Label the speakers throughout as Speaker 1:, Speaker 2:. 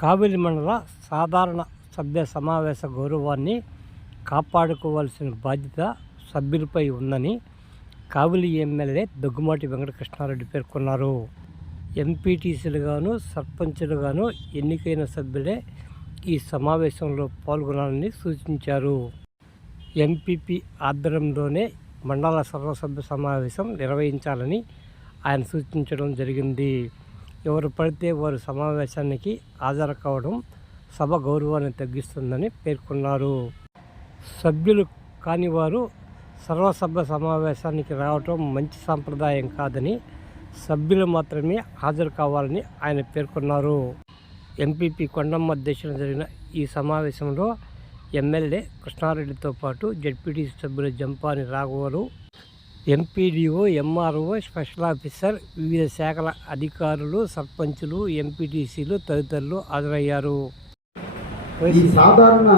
Speaker 1: కావిలి మండల సాధారణ సభ్య సమావేశ గౌరవాన్ని కాపాడుకోవాల్సిన బాధ్యత సభ్యులపై ఉందని కావిలి ఎమ్మెల్యే దగ్గుమాటి వెంకటకృష్ణారెడ్డి పేర్కొన్నారు. ఎంపీటీసీలుగాను సర్పంచులుగాను ఎన్నికైన సభ్యులే ఈ సమావేశంలో పాల్గొనాలని సూచించారు. ఎంపీపీ ఆధ్వర్యంలోనే మండల సర్వసభ్య సమావేశం నిర్వహించాలని ఆయన సూచించడం జరిగింది. ఎవరు పడితే వారు సమావేశానికి హాజరు కావడం సభ గౌరవాన్ని తగ్గిస్తుందని పేర్కొన్నారు. సభ్యులు కాని వారు సర్వసభ్య సమావేశానికి రావటం మంచి సాంప్రదాయం కాదని సభ్యులు మాత్రమే హాజరు కావాలని ఆయన పేర్కొన్నారు. ఎంపీపీ కొండమ్మ అధ్యక్షతన జరిగిన ఈ సమావేశంలో ఎమ్మెల్యే కృష్ణారెడ్డితో పాటు జడ్పీటీసీ సభ్యులు జంపాని రాఘవరు ఎంపీడీఓ ఎంఆర్ఓ స్పెషల్ ఆఫీసర్ వివిధ శాఖల అధికారులు సర్పంచులు ఎంపీటీసీలు తదితరులు హాజరయ్యారు.
Speaker 2: ఈ సాధారణ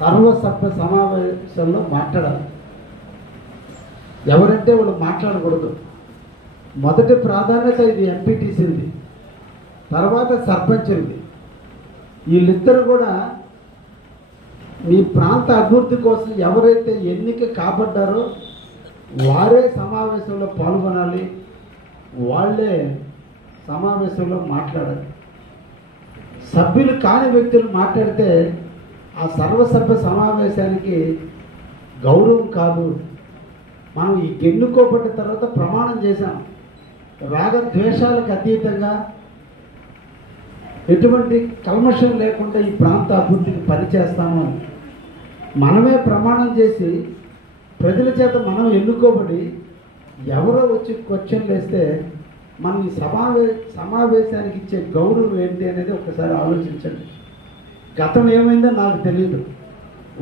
Speaker 2: సర్వసభ్య సమావేశంలో మాట్లాడాలి. ఎవరంటే వాళ్ళు మాట్లాడకూడదు. మొదటి ప్రాధాన్యత ఇది ఎంపీటీసీది తర్వాత సర్పంచ్ది వీళ్ళిద్దరు కూడా మీ ప్రాంత అభివృద్ధి కోసం ఎవరైతే ఎన్నిక కాబడ్డారో వారే సమావేశంలో పాల్గొనాలి. వాళ్ళే సమావేశంలో మాట్లాడాలి. సభ్యులు కాని వ్యక్తులు మాట్లాడితే ఆ సర్వసభ్య సమావేశానికి గౌరవం కాదు. మనం ఈ ఎన్నుకోబడిన తర్వాత ప్రమాణం చేశాం. రాగ ద్వేషాలకు అతీతంగా ఎటువంటి కల్మషం లేకుండా ఈ ప్రాంత అభివృద్ధికి పనిచేస్తాము. మనమే ప్రమాణం చేసి ప్రజల చేత మనం ఎన్నుకోబడి ఎవరో వచ్చి క్వశ్చన్లు వేస్తే మనం ఈ సమావే సమావేశానికి ఇచ్చే గౌరవం ఏంటి అనేది ఒకసారి ఆలోచించండి. గతం ఏమైందో నాకు తెలియదు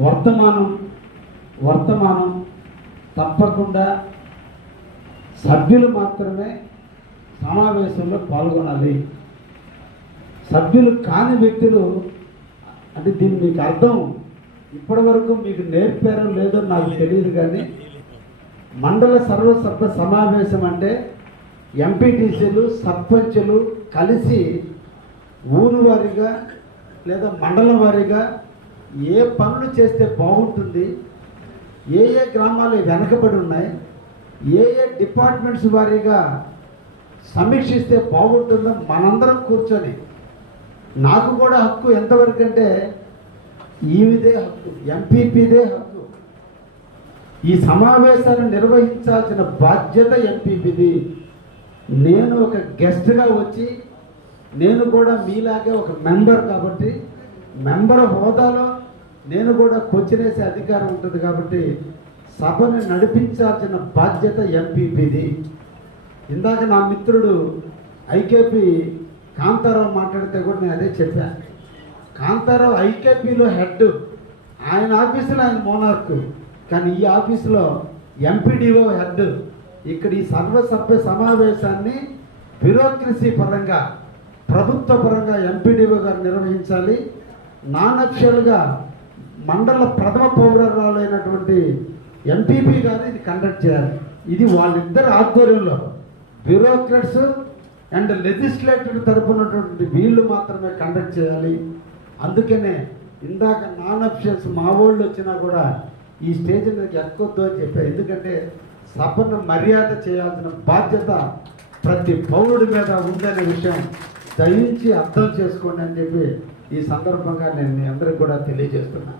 Speaker 2: వర్తమానం వర్తమానం తప్పకుండా సభ్యులు మాత్రమే సమావేశంలో పాల్గొనాలి. సభ్యులు కాని వ్యక్తులు అంటే దీన్ని మీకు అర్థం ఇప్పటి వరకు మీకు నేర్పారో లేదో నాకు తెలియదు కానీ మండల సర్వసభ్య సమావేశం అంటే ఎంపీటీసీలు సర్పంచులు కలిసి ఊరు వారీగా లేదా మండలం వారీగా ఏ పనులు చేస్తే బాగుంటుంది ఏ ఏ గ్రామాలు వెనకబడి ఉన్నాయి ఏ ఏ డిపార్ట్మెంట్స్ వారీగా సమీక్షిస్తే బాగుంటుందో మనందరం కూర్చొని నాకు కూడా హక్కు ఎంతవరకు అంటే ఈవిదే హక్కు ఎంపీపీదే హక్కు. ఈ సమావేశాన్ని నిర్వహించాల్సిన బాధ్యత ఎంపీపీది. నేను ఒక గెస్ట్గా వచ్చి నేను కూడా మీలాగే ఒక మెంబర్ కాబట్టి మెంబర్ హోదాలో నేను కూడా కొచ్చినేసే అధికారం ఉంటుంది కాబట్టి సభను నడిపించాల్సిన బాధ్యత ఎంపీపీది. ఇందాక నా మిత్రుడు ఐకేపీ కాంతారావు మాట్లాడితే కూడా నేను అదే చెప్పాను కాంతారావు ఐకేపీలో హెడ్ ఆయన ఆఫీసులో ఆయన మోనార్క్ కానీ ఈ ఆఫీసులో ఎంపీడీఓ హెడ్. ఇక్కడ ఈ సర్వసభ్య సమావేశాన్ని బ్యూరోక్రసీ పరంగా ప్రభుత్వ పరంగా ఎంపీడీఓ గారు నిర్వహించాలి. నానక్షలుగా మండల ప్రథమ పౌరరాలైనటువంటి ఎంపీపీ గారు ఇది కండక్ట్ చేయాలి. ఇది వాళ్ళిద్దరి ఆధ్వర్యంలో బ్యూరోక్రట్స్ అండ్ లెజిస్లేటర్ తరపునటువంటి వీళ్ళు మాత్రమే కండక్ట్ చేయాలి. అందుకనే ఇందాక నాన్ అఫిషియల్స్ మా వాళ్ళు వచ్చినా కూడా ఈ స్టేజ్ మీదకి ఎక్కొద్దు అని చెప్పారు. ఎందుకంటే సభను మర్యాద చేయాల్సిన బాధ్యత ప్రతి పౌరుడి మీద ఉందనే విషయం దయించి అర్థం చేసుకోండి అని చెప్పి ఈ సందర్భంగా నేను మీ అందరికి కూడా తెలియజేస్తున్నాను